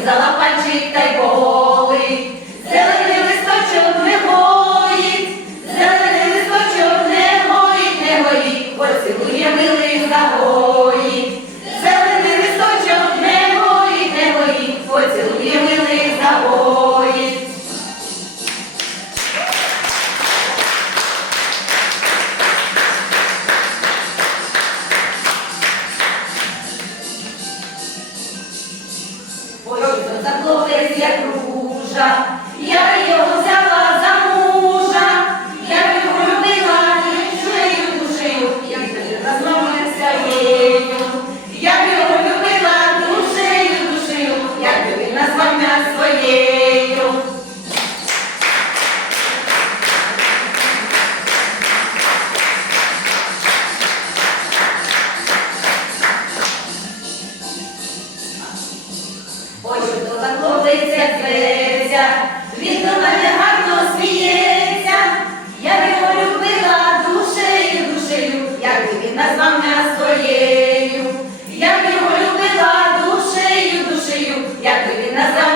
Полизала пальчик та. Ой, кружа, я його Ой, то хлопець як він до мене гарно сміється. Я б його любила душею, душею, якби він назвав мене своєю. Я б його любила душею, душею, як би він назвав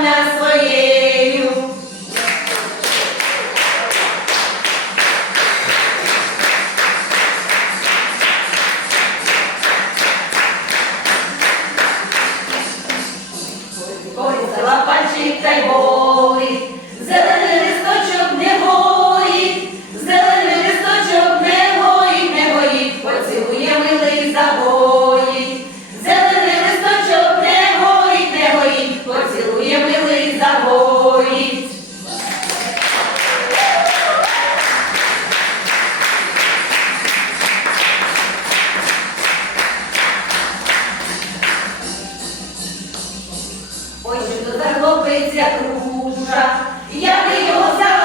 Хлопиця кружа, я не його за.